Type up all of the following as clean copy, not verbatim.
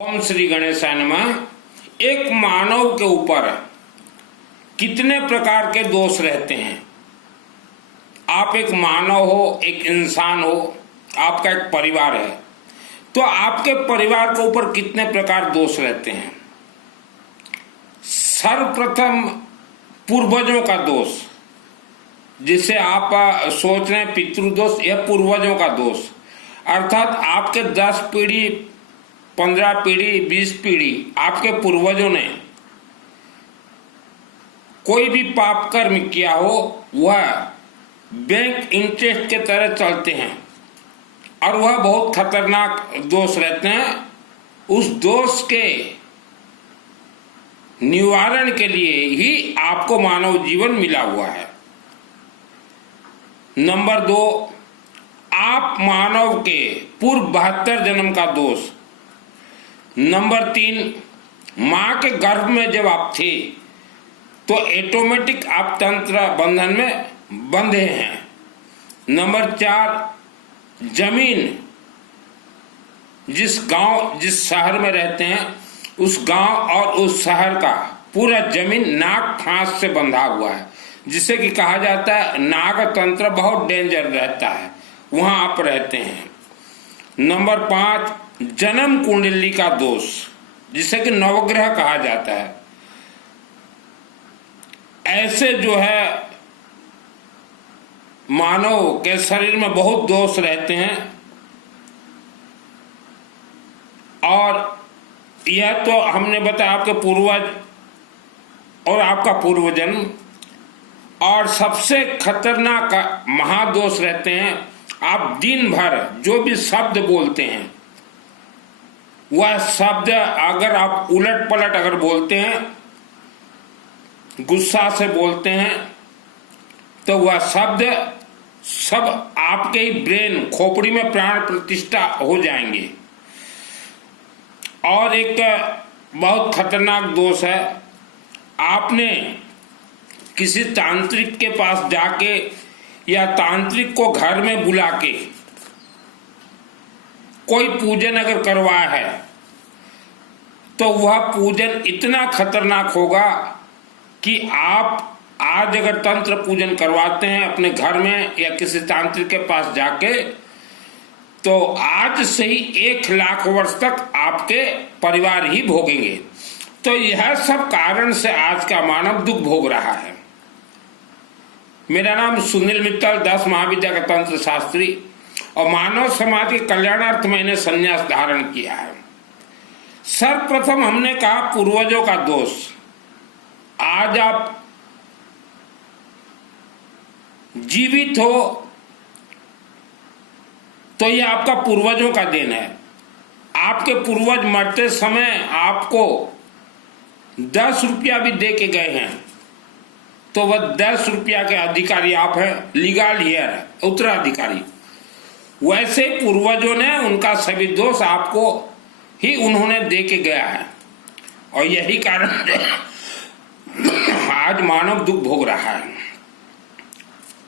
ओम श्री गणेशाय नमः। एक मानव के ऊपर कितने प्रकार के दोष रहते हैं। आप एक मानव हो, एक इंसान हो, आपका एक परिवार है, तो आपके परिवार के ऊपर कितने प्रकार दोष रहते हैं। सर्वप्रथम पूर्वजों का दोष, जिसे आप सोच रहे हैं पितृदोष, यह पूर्वजों का दोष, अर्थात आपके 10 पीढ़ी, 15 पीढ़ी, 20 पीढ़ी आपके पूर्वजों ने कोई भी पाप कर्म किया हो, वह बैंक इंटरेस्ट के तरह चलते हैं और वह बहुत खतरनाक दोष रहते हैं। उस दोष के निवारण के लिए ही आपको मानव जीवन मिला हुआ है। नंबर 2, आप मानव के पूर्व 72 जन्म का दोष। नंबर 3, मां के गर्भ में जब आप थे तो ऑटोमेटिक आप तंत्र बंधन में बंधे हैं। नंबर 4, जमीन, जिस गांव, जिस शहर में रहते हैं, उस गांव और उस शहर का पूरा जमीन नाग फांस से बंधा हुआ है, जिसे कि कहा जाता है नाग तंत्र बहुत डेंजर रहता है, वहां आप रहते हैं। नंबर 5, जन्म कुंडली का दोष, जिसे कि नवग्रह कहा जाता है। ऐसे जो है मानव के शरीर में बहुत दोष रहते हैं और यह तो हमने बताया आपके पूर्वज और आपका पूर्वजन्म। और सबसे खतरनाक महादोष रहते हैं, आप दिन भर जो भी शब्द बोलते हैं, वह शब्द अगर आप उलट पलट अगर बोलते हैं, गुस्सा से बोलते हैं, तो वह शब्द सब आपके ही ब्रेन, खोपड़ी में प्राण प्रतिष्ठा हो जाएंगे। और एक बहुत खतरनाक दोष है, आपने किसी तांत्रिक के पास जाके या तांत्रिक को घर में बुला के कोई पूजन अगर करवाया है, तो वह पूजन इतना खतरनाक होगा कि आप आज अगर तंत्र पूजन करवाते हैं अपने घर में या किसी तांत्रिक के पास जाके, तो आज से ही 1 लाख वर्ष तक आपके परिवार ही भोगेंगे। तो यह सब कारण से आज का मानव दुख भोग रहा है। मेरा नाम सुनील मित्तल, 10 महाविद्या का तंत्र शास्त्री, और मानव समाज के कल्याणार्थ मैंने संन्यास धारण किया है। सर्वप्रथम हमने कहा पूर्वजों का दोष। आज आप जीवित हो तो यह आपका पूर्वजों का देन है। आपके पूर्वज मरते समय आपको 10 रुपया भी दे के गए हैं, तो वह 10 रुपया के अधिकारी आप हैं, लीगल हियर है, उत्तराधिकारी। वैसे पूर्वजों ने उनका सभी दोष आपको ही उन्होंने दे के गया है, और यही कारण आज मानव दुख भोग रहा है।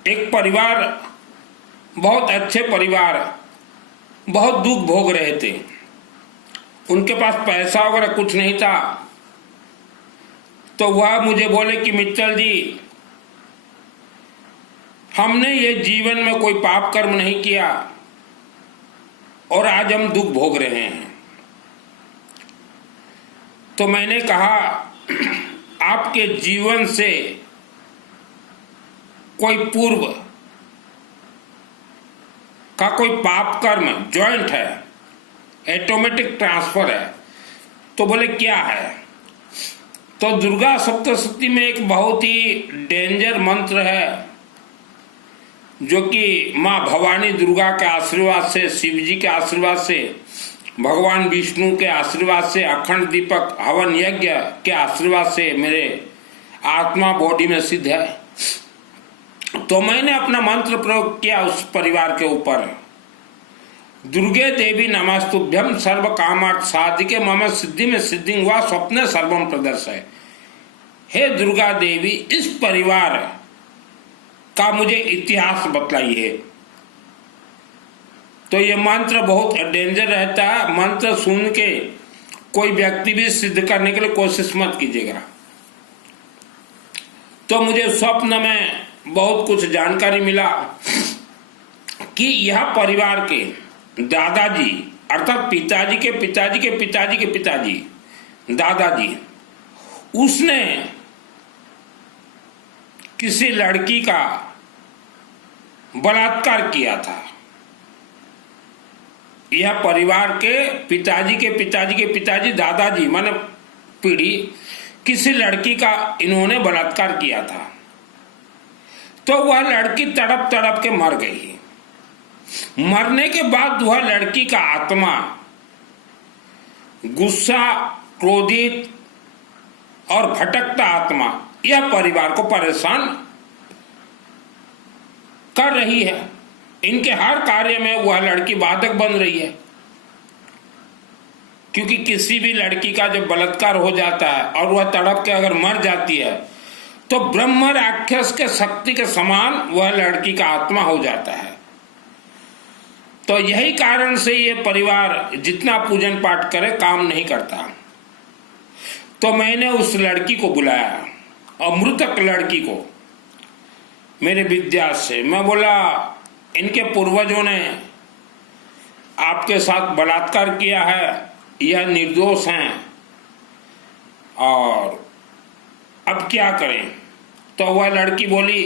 एक परिवार, बहुत अच्छे परिवार, बहुत दुख भोग रहे थे। उनके पास पैसा वगैरह कुछ नहीं था, तो वह मुझे बोले कि मित्तल जी, हमने ये जीवन में कोई पाप कर्म नहीं किया और आज हम दुख भोग रहे हैं। तो मैंने कहा, आपके जीवन से कोई पूर्व का कोई पाप कर्म जॉइंट है, ऑटोमेटिक ट्रांसफर है। तो बोले क्या है? तो दुर्गा सप्तशती में एक बहुत ही डेंजर मंत्र है, जो कि माँ भवानी दुर्गा के आशीर्वाद से, शिव जी के आशीर्वाद से, भगवान विष्णु के आशीर्वाद से, अखंड दीपक हवन यज्ञ के आशीर्वाद से मेरे आत्मा बॉडी में सिद्ध है। तो मैंने अपना मंत्र प्रयोग किया उस परिवार के ऊपर। दुर्गे देवी नमस्तुभ्यम सर्व कामार्थ साधिके मम सिद्धि में सिद्धि हुआ स्वप्न सर्वम प्रदर्शय। हे दुर्गा देवी, इस परिवार का मुझे इतिहास बतलाइए। तो ये मंत्र बहुत डेंजर रहता है। मंत्र सुन के कोई व्यक्ति भी सिद्ध करने के लिए कोशिश मत कीजिएगा। तो मुझे स्वप्न में बहुत कुछ जानकारी मिला कि यह परिवार के दादाजी अर्थात पिताजी के पिताजी के पिताजी के पिताजी दादाजी, उसने किसी लड़की का बलात्कार किया था। यह परिवार के पिताजी के पिताजी के पिताजी दादाजी माने पीढ़ी किसी लड़की का इन्होंने बलात्कार किया था। तो वह लड़की तड़प तड़प के मर गई। मरने के बाद वह लड़की का आत्मा गुस्सा, क्रोधित और भटकता आत्मा यह परिवार को परेशान कर रही है। इनके हर कार्य में वह लड़की बाधक बन रही है, क्योंकि किसी भी लड़की का जब बलात्कार हो जाता है और वह तड़प के अगर मर जाती है तो ब्रह्म राक्षस के शक्ति के समान वह लड़की का आत्मा हो जाता है। तो यही कारण से ये परिवार जितना पूजन पाठ करे काम नहीं करता। तो मैंने उस लड़की को बुलाया और मृतक लड़की को मेरे विद्या से मैं बोला, इनके पूर्वजों ने आपके साथ बलात्कार किया है, यह निर्दोष हैं और अब क्या करें। तो वह लड़की बोली,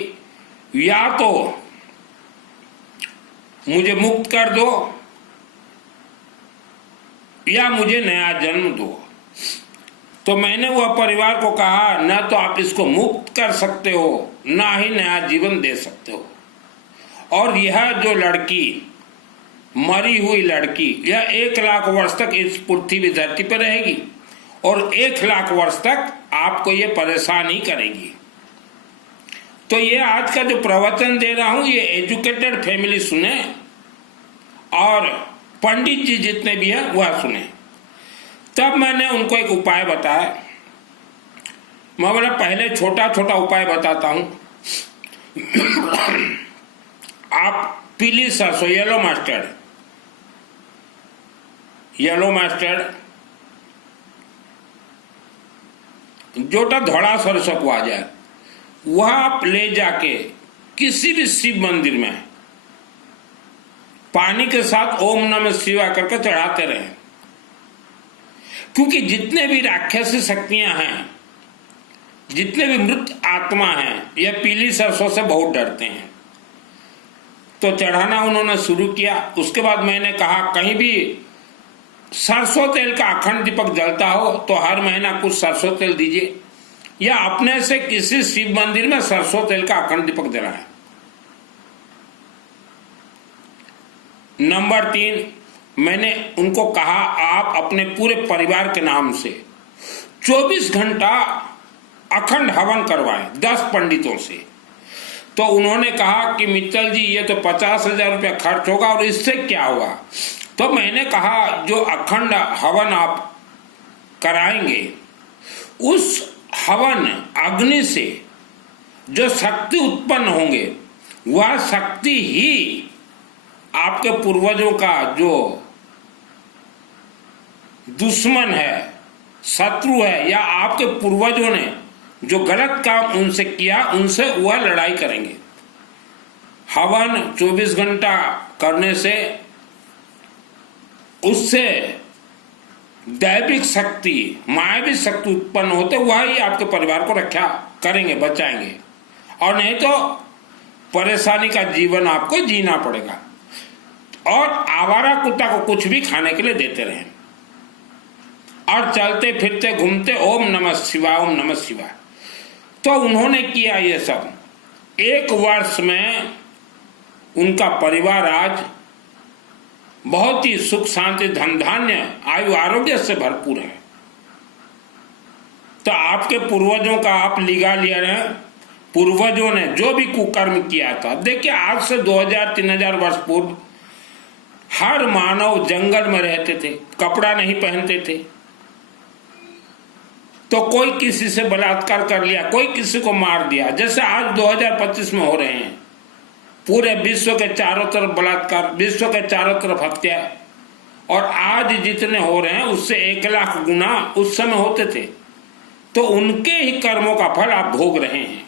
या तो मुझे मुक्त कर दो या मुझे नया जन्म दो। तो मैंने वह परिवार को कहा, ना तो आप इसको मुक्त कर सकते हो ना ही नया जीवन दे सकते हो। और यह जो लड़की मरी हुई लड़की यह 1 लाख वर्ष तक इस पृथ्वी धरती पर रहेगी और 1 लाख वर्ष तक आपको ये परेशान ही करेगी। तो ये आज का जो प्रवचन दे रहा हूं ये एजुकेटेड फैमिली सुने और पंडित जी जितने भी हैं वह सुने। तब मैंने उनको एक उपाय बताया। मैं बोला, पहले छोटा छोटा उपाय बताता हूं। आप पीली सरसों, येलो मस्टर्ड जोटा धोड़ा सरसों को आ जाए वह आप ले जाके किसी भी शिव मंदिर में पानी के साथ ओम नमः शिवाय करके चढ़ाते रहें। क्योंकि जितने भी राक्षसी शक्तियां हैं, जितने भी मृत आत्मा हैं, यह पीली सरसों से बहुत डरते हैं। तो चढ़ाना उन्होंने शुरू किया। उसके बाद मैंने कहा, कहीं भी सरसों तेल का अखंड दीपक जलता हो तो हर महीना कुछ सरसों तेल दीजिए, या अपने से किसी शिव मंदिर में सरसों तेल का अखंड दीपक जलाएं। नंबर 3, मैंने उनको कहा, आप अपने पूरे परिवार के नाम से 24 घंटा अखंड हवन करवाएं 10 पंडितों से। तो उन्होंने कहा कि मित्तल जी ये तो 50,000 रुपया खर्च होगा और इससे क्या होगा। तो मैंने कहा, जो अखंड हवन आप कराएंगे उस हवन अग्नि से जो शक्ति उत्पन्न होंगे वह शक्ति ही आपके पूर्वजों का जो दुश्मन है, शत्रु है, या आपके पूर्वजों ने जो गलत काम उनसे किया उनसे वह लड़ाई करेंगे। हवन 24 घंटा करने से उससे दैविक शक्ति, मायावी शक्ति उत्पन्न होते, वह ही आपके परिवार को रक्षा करेंगे, बचाएंगे। और नहीं तो परेशानी का जीवन आपको जीना पड़ेगा। और आवारा कुत्ता को कुछ भी खाने के लिए देते रहें और चलते फिरते घूमते ओम नमः शिवाय, ओम नमः शिवाय। तो उन्होंने किया ये सब। 1 वर्ष में उनका परिवार आज बहुत ही सुख शांति धन धान्य आयु आरोग्य से भरपूर है। तो आपके पूर्वजों का आप लिगा लिया रहे, पूर्वजों ने जो भी कुकर्म किया था। देखिए, आज से 2000-3000 वर्ष पूर्व हर मानव जंगल में रहते थे, कपड़ा नहीं पहनते थे। तो कोई किसी से बलात्कार कर लिया, कोई किसी को मार दिया, जैसे आज 2025 में हो रहे हैं। पूरे विश्व के चारों तरफ बलात्कार, विश्व के चारों तरफ हत्या, और आज जितने हो रहे हैं उससे 1,00,000 गुना उस समय होते थे। तो उनके ही कर्मों का फल आप भोग रहे हैं।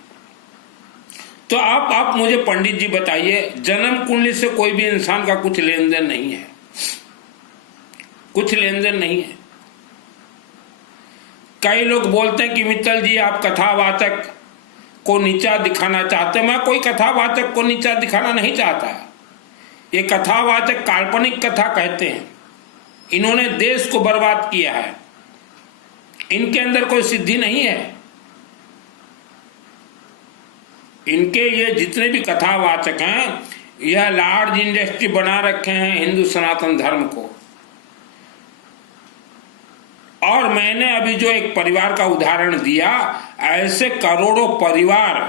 तो आप मुझे पंडित जी बताइए, जन्म कुंडली से कोई भी इंसान का कुछ लेन देन नहीं है, कुछ लेन देन नहीं है। कई लोग बोलते हैं कि मित्तल जी आप कथावाचक को नीचा दिखाना चाहते हैं। मैं कोई कथावाचक को नीचा दिखाना नहीं चाहता। ये कथावाचक काल्पनिक कथा कहते हैं। इन्होंने देश को बर्बाद किया है, इनके अंदर कोई सिद्धि नहीं है। इनके ये जितने भी कथावाचक हैं, यह लार्ज इंडस्ट्री बना रखे हैं हिंदू सनातन धर्म को। और मैंने अभी जो एक परिवार का उदाहरण दिया, ऐसे करोड़ों परिवार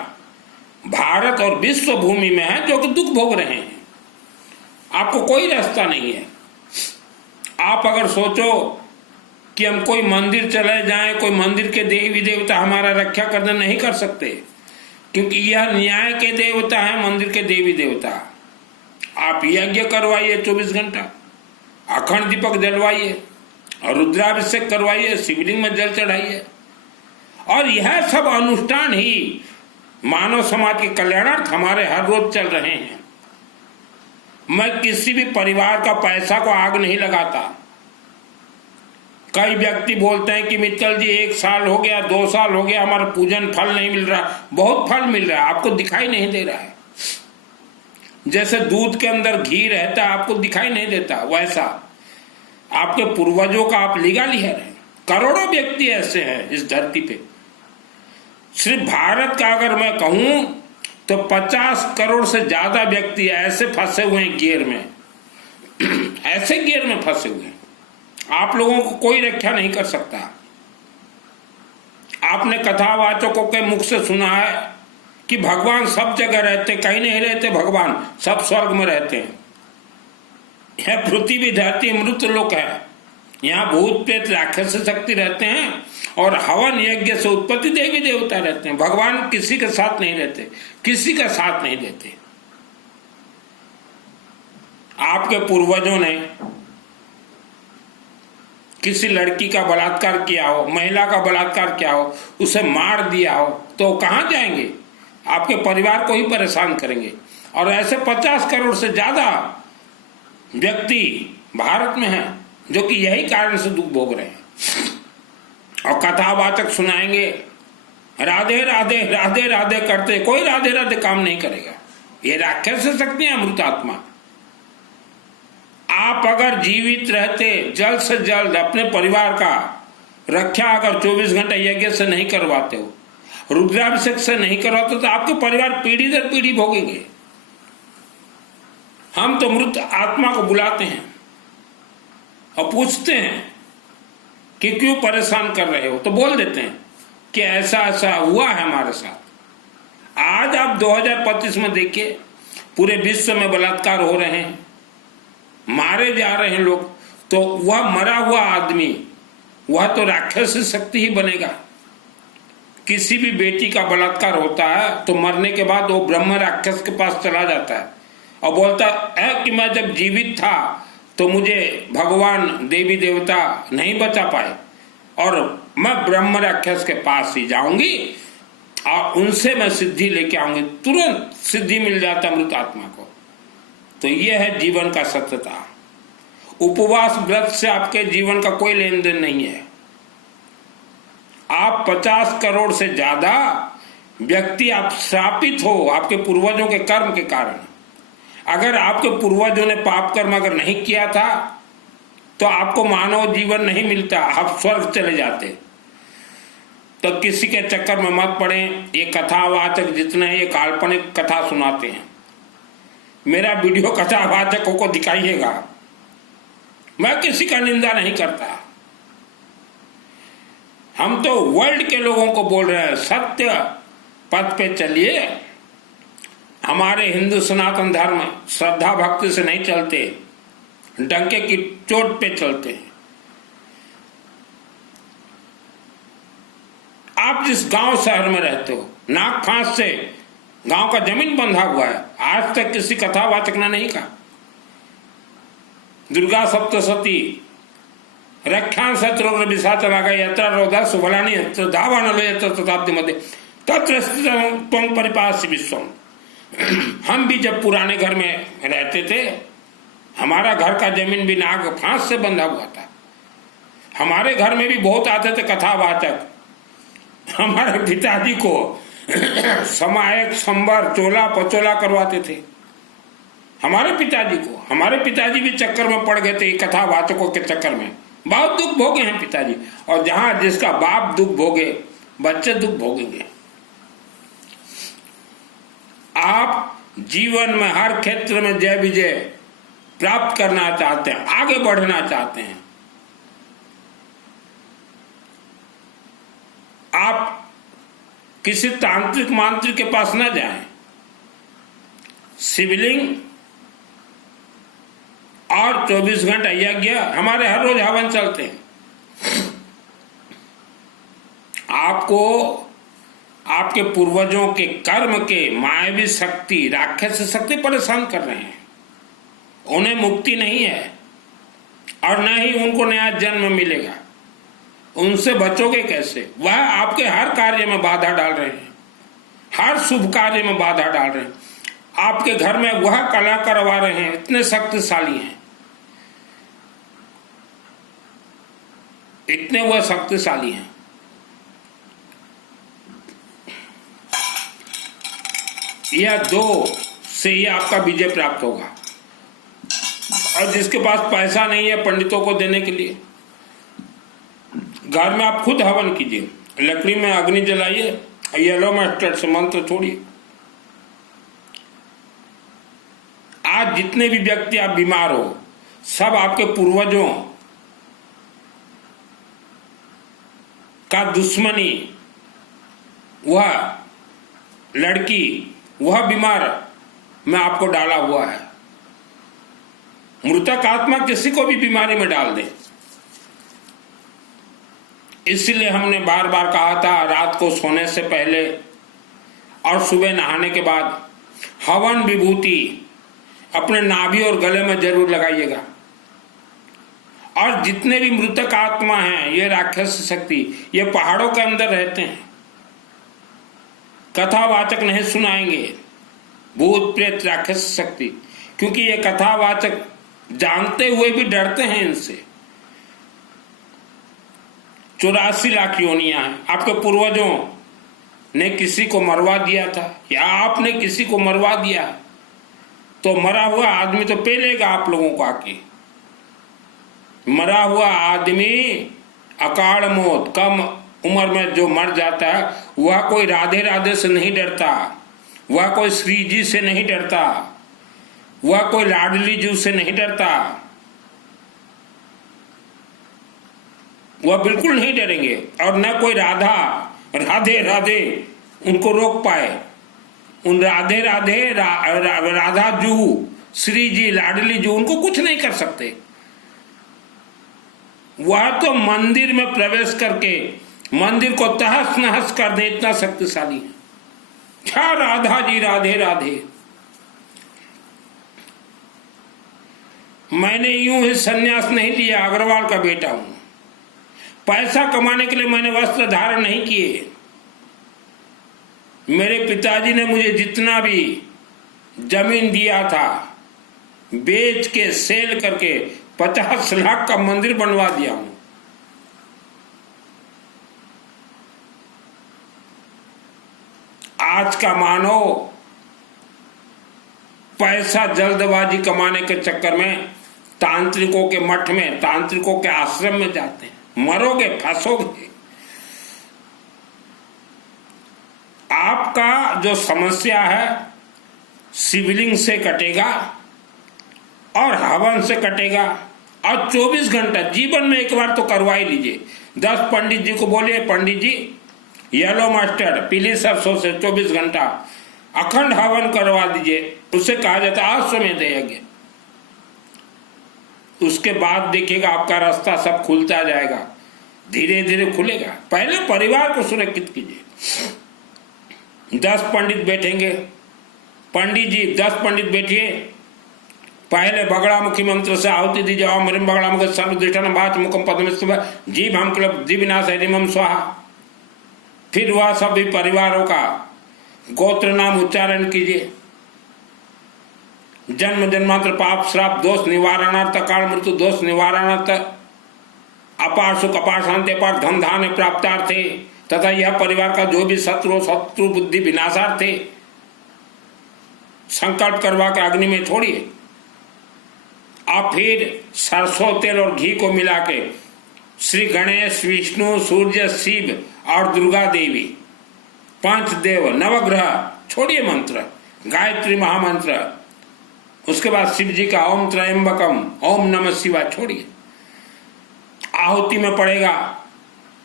भारत और विश्व भूमि में हैं जो कि दुख भोग रहे हैं। आपको कोई रास्ता नहीं है। आप अगर सोचो कि हम कोई मंदिर चले जाएं, कोई मंदिर के देवी देवता हमारा रक्षा करना नहीं कर सकते, क्योंकि यह न्याय के देवता है, मंदिर के देवी देवता। आप यज्ञ करवाइए 24 घंटा, अखंड दीपक जलवाइए और रुद्राभिषेक करवाइए, शिवलिंग में जल चढ़ाइए, और यह सब अनुष्ठान ही मानव समाज के कल्याणार्थ हमारे हर रोज चल रहे हैं। मैं किसी भी परिवार का पैसा को आग नहीं लगाता। कई व्यक्ति बोलते हैं कि मित्तल जी 1 साल हो गया, 2 साल हो गया, हमारा पूजन फल नहीं मिल रहा। बहुत फल मिल रहा है, आपको दिखाई नहीं दे रहा है। जैसे दूध के अंदर घी रहता है, आपको दिखाई नहीं देता, वैसा आपके पूर्वजों का आप लिगा-लिहर हैं। करोड़ों व्यक्ति ऐसे हैं इस धरती पे। सिर्फ भारत का अगर मैं कहूं तो 50 करोड़ से ज्यादा व्यक्ति ऐसे फंसे हुए हैं गियर में, ऐसे गियर में फंसे हुए हैं। आप लोगों को कोई रक्षा नहीं कर सकता। आपने कथावाचकों के मुख से सुना है कि भगवान सब जगह रहते, कहीं नहीं रहते भगवान, सब स्वर्ग में रहते हैं। यह पृथ्वी धरती मृत लोक है, यहाँ भूत प्रेत राक्षस शक्ति रहते हैं और हवन यज्ञ से उत्पत्ति देवी देवता रहते हैं। भगवान किसी के साथ नहीं रहते, किसी का साथ नहीं देते। आपके पूर्वजों ने किसी लड़की का बलात्कार किया हो, महिला का बलात्कार किया हो, उसे मार दिया हो, तो कहां जाएंगे? आपके परिवार को ही परेशान करेंगे। और ऐसे 50 करोड़ से ज्यादा व्यक्ति भारत में हैं जो कि यही कारण से दुख भोग रहे हैं। और कथावाचक सुनाएंगे राधे राधे राधे राधे करते, कोई राधे राधे काम नहीं करेगा। ये राक्षस शक्ति है, अमृत आत्मा। आप अगर जीवित रहते जल्द से जल्द अपने परिवार का रक्षा अगर 24 घंटे यज्ञ से नहीं करवाते हो, रुद्राभिषेक से नहीं करवाते, तो आपके परिवार पीढ़ी दर पीढ़ी भोगेंगे। हम तो मृत आत्मा को बुलाते हैं और पूछते हैं कि क्यों परेशान कर रहे हो, तो बोल देते हैं कि ऐसा ऐसा हुआ है हमारे साथ। आज आप 2025 में देखिए, पूरे विश्व में बलात्कार हो रहे हैं, मारे जा रहे हैं लोग। तो वह मरा हुआ आदमी, वह तो राक्षस शक्ति ही बनेगा। किसी भी बेटी का बलात्कार होता है तो मरने के बाद वो ब्रह्म राक्षस के पास चला जाता है और बोलता है कि मैं जब जीवित था तो मुझे भगवान देवी देवता नहीं बचा पाए और मैं ब्रह्म राक्षस के पास ही जाऊंगी और उनसे मैं सिद्धि लेके आऊंगी। तुरंत सिद्धि मिल जाता मृत आत्मा को। तो यह है जीवन का सत्यता। उपवास व्रत से आपके जीवन का कोई लेन देन नहीं है। आप 50 करोड़ से ज्यादा व्यक्ति आप श्रापित हो आपके पूर्वजों के कर्म के कारण। अगर आपके पूर्वजों ने पाप कर्म अगर नहीं किया था तो आपको मानव जीवन नहीं मिलता, आप स्वर्ग चले जाते। तो किसी के चक्कर में मत पड़े। ये कथावाचक जितने ये काल्पनिक कथा सुनाते हैं, मेरा वीडियो कथावाचकों को दिखाइएगा। मैं किसी का निंदा नहीं करता। हम तो वर्ल्ड के लोगों को बोल रहे हैं सत्य पथ पे चलिए। हमारे हिंदू सनातन धर्म श्रद्धा भक्ति से नहीं चलते, डंके की चोट पे चलते हैं। आप जिस गांव शहर में रहते हो, नाक फांस से गांव का जमीन बंधा हुआ है, आज तक किसी कथावाचक ने नहीं कहा। दुर्गा सप्तशती रख्यान शत्रुघ्न विशाचलागा यत्र रोधा सुबलानी यत्र धावानलो यत्र शताब्दी मध्ये तत्र त्वं परिपास्य विश्वम। हम भी जब पुराने घर में रहते थे, हमारा घर का जमीन भी नाग फांस से बंधा हुआ था। हमारे घर में भी बहुत आते थे कथावाचक। हमारे पिताजी को समायक संबर चोला पचोला करवाते थे। हमारे पिताजी भी चक्कर में पड़ गए थे कथावाचकों के चक्कर में। बहुत दुख भोगे हैं पिताजी। और जहां जिसका बाप दुख भोगे, बच्चे दुख भोगेंगे। आप जीवन में हर क्षेत्र में जय विजय प्राप्त करना चाहते हैं, आगे बढ़ना चाहते हैं, आप किसी तांत्रिक मांत्रिक के पास न जाएं। शिवलिंग और 24 घंटा यज्ञ हमारे हर रोज हवन चलते हैं। आपको आपके पूर्वजों के कर्म के मायावी शक्ति, राक्षस शक्ति परेशान कर रहे हैं। उन्हें मुक्ति नहीं है और न ही उनको नया जन्म मिलेगा। उनसे बचोगे कैसे? वह आपके हर कार्य में बाधा डाल रहे हैं, हर शुभ कार्य में बाधा डाल रहे हैं। आपके घर में वह कला करवा रहे हैं, इतने शक्तिशाली हैं, इतने वह शक्तिशाली हैं। यह दो से ही आपका विजय प्राप्त होगा। और जिसके पास पैसा नहीं है पंडितों को देने के लिए, घर में आप खुद हवन कीजिए। लकड़ी में अग्नि जलाइए, येलो मस्टर्ड से मंत्र छोड़िए। आज जितने भी व्यक्ति आप बीमार हो, सब आपके पूर्वजों का दुश्मनी, वह लड़की, वह बीमार में आपको डाला हुआ है। मृतक आत्मा किसी को भी बीमारी में डाल दे। इसलिए हमने बार बार कहा था, रात को सोने से पहले और सुबह नहाने के बाद हवन विभूति अपने नाभि और गले में जरूर लगाइएगा। और जितने भी मृतक आत्मा हैं, ये राक्षस शक्ति, ये पहाड़ों के अंदर रहते हैं। कथावाचक नहीं सुनाएंगे, भूत प्रेत राक्षस शक्ति, क्योंकि ये कथावाचक जानते हुए भी डरते हैं इनसे। 84 लाख योनियां हैं। आपके पूर्वजों ने किसी को मरवा दिया था या आपने किसी को मरवा दिया, तो मरा हुआ आदमी तो पेलेगा आप लोगों को आके। मरा हुआ आदमी अकाल मौत, कम उम्र में जो मर जाता है, वह कोई राधे राधे से नहीं डरता, वह कोई श्री जी से नहीं डरता, वह कोई लाडली जी से नहीं डरता। वह बिल्कुल नहीं डरेंगे। और न कोई राधा राधे राधे उनको रोक पाए। उन राधे राधे राधा जू, श्री जी, लाडली जी उनको कुछ नहीं कर सकते। वह तो मंदिर में प्रवेश करके मंदिर को तहस नहस कर दे, इतना शक्तिशाली है। क्या राधा जी राधे राधे। मैंने यूं ही सन्यास नहीं लिया, अग्रवाल का बेटा हूं। पैसा कमाने के लिए मैंने वस्त्र धारण नहीं किए। मेरे पिताजी ने मुझे जितना भी जमीन दिया था, बेच के सेल करके 50 लाख का मंदिर बनवा दिया हूं। आज का मानव पैसा जल्दबाजी कमाने के चक्कर में तांत्रिकों के मठ में, तांत्रिकों के आश्रम में जाते हैं। मरोगे, फंसोगे। आपका जो समस्या है शिवलिंग से कटेगा और हवन से कटेगा। और 24 घंटा जीवन में एक बार तो करवा ही लीजिए। 10 पंडित जी को बोलिए, पंडित जी येलो मस्टर्ड, पीली सरसों से 24 घंटा अखंड हवन करवा दीजिए। उसे कहा जाता है अश्वमेध यज्ञ। उसके बाद देखिएगा आपका रास्ता सब खुलता जाएगा, धीरे धीरे खुलेगा। पहले परिवार को सुरक्षित कीजिए। 10 पंडित बैठेंगे, पंडित जी 10 पंडित बैठिए, पहले बगड़ामुखी मंत्र से आहुति दी जाओ मरिम बगड़ामुख सर्वदृष्टन भाच मुखम पद्म जीव हम क्लब दिविनाश हरिमम स्वाहा। फिर वह सभी परिवारों का गोत्र नाम उच्चारण कीजिए। जन्म जन्मांतर पाप श्राप दोष निवारणार्थ काल मृत्यु दोष निवारणार्थ अपार सुख अपार शांति अपार धन धान्य प्राप्तार्थे तथा यह परिवार का जो भी शत्रु बुद्धि विनाशार्थे संकल्प करवा कर अग्नि में छोड़िए। आप फिर सरसों तेल और घी को मिला के श्री गणेश विष्णु सूर्य शिव और दुर्गा देवी पंचदेव नवग्रह छोड़िए मंत्र गायत्री महामंत्र। उसके बाद शिव जी का ओम त्रयंबकम ओम नमः शिवाय छोड़िए। आहुति में पड़ेगा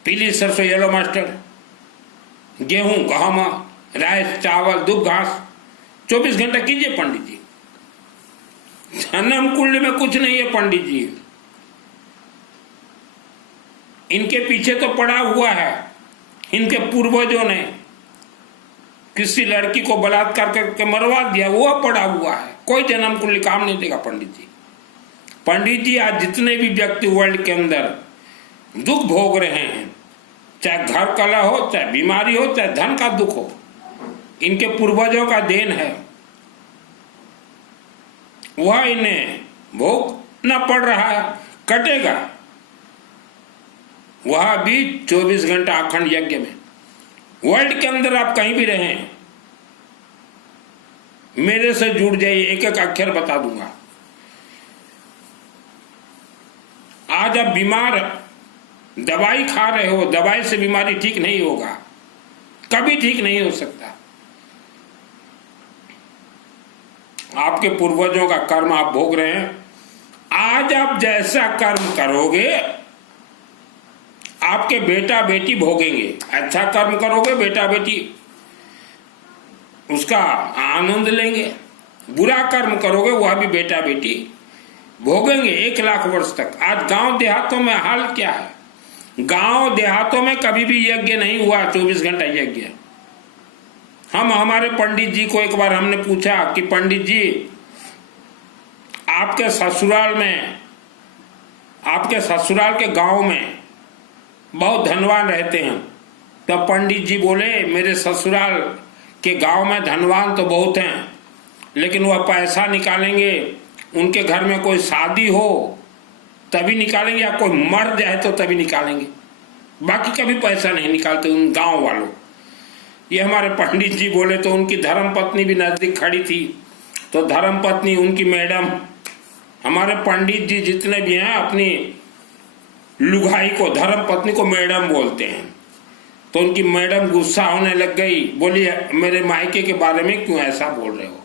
पीली सरसों येलो मस्टर्ड गेहूं गहमा राइस चावल दुब घास 24 घंटा कीजिए पंडित जी। जन्म कुंडली में कुछ नहीं है पंडित जी, इनके पीछे तो पड़ा हुआ है। इनके पूर्वजों ने किसी लड़की को बलात्कार करके मरवा दिया, वो पड़ा हुआ है। कोई जन्म कुंडली काम नहीं देगा पंडित जी। पंडित जी आज जितने भी व्यक्ति वर्ल्ड के अंदर दुख भोग रहे हैं, चाहे घर कलह हो चाहे बीमारी हो चाहे धन का दुख हो, इनके पूर्वजों का देन है। वह इन्हें भोगना पड़ रहा है, कटेगा वह भी 24 घंटा अखंड यज्ञ में। वर्ल्ड के अंदर आप कहीं भी रहें, मेरे से जुड़ जाइए, एक एक अक्षर बता दूंगा। आज आप बीमार दवाई खा रहे हो, दवाई से बीमारी ठीक नहीं होगा, कभी ठीक नहीं हो सकता। आपके पूर्वजों का कर्म आप भोग रहे हैं। आज आप जैसा कर्म करोगे आपके बेटा बेटी भोगेंगे। अच्छा कर्म करोगे बेटा बेटी उसका आनंद लेंगे, बुरा कर्म करोगे वह भी बेटा बेटी भोगेंगे 1 लाख वर्ष तक। आज गांव देहातों में हाल क्या है? गांव देहातों में कभी भी यज्ञ नहीं हुआ 24 घंटा यज्ञ। हम हमारे पंडित जी को एक बार हमने पूछा कि पंडित जी आपके ससुराल के गांव में बहुत धनवान रहते हैं। तो पंडित जी बोले मेरे ससुराल के गांव में धनवान तो बहुत हैं, लेकिन वह पैसा निकालेंगे उनके घर में कोई शादी हो तभी निकालेंगे या कोई मर जाए तो तभी निकालेंगे, बाकी कभी पैसा नहीं निकालते उन गांव वालों। ये हमारे पंडित जी बोले। तो उनकी धर्म पत्नी भी नजदीक खड़ी थी, तो धर्म पत्नी उनकी मैडम, हमारे पंडित जी जितने भी हैं अपनी लुगाई को धर्म पत्नी को मैडम बोलते हैं। तो उनकी मैडम गुस्सा होने लग गई, बोली मेरे मायके के बारे में क्यों ऐसा बोल रहे हो?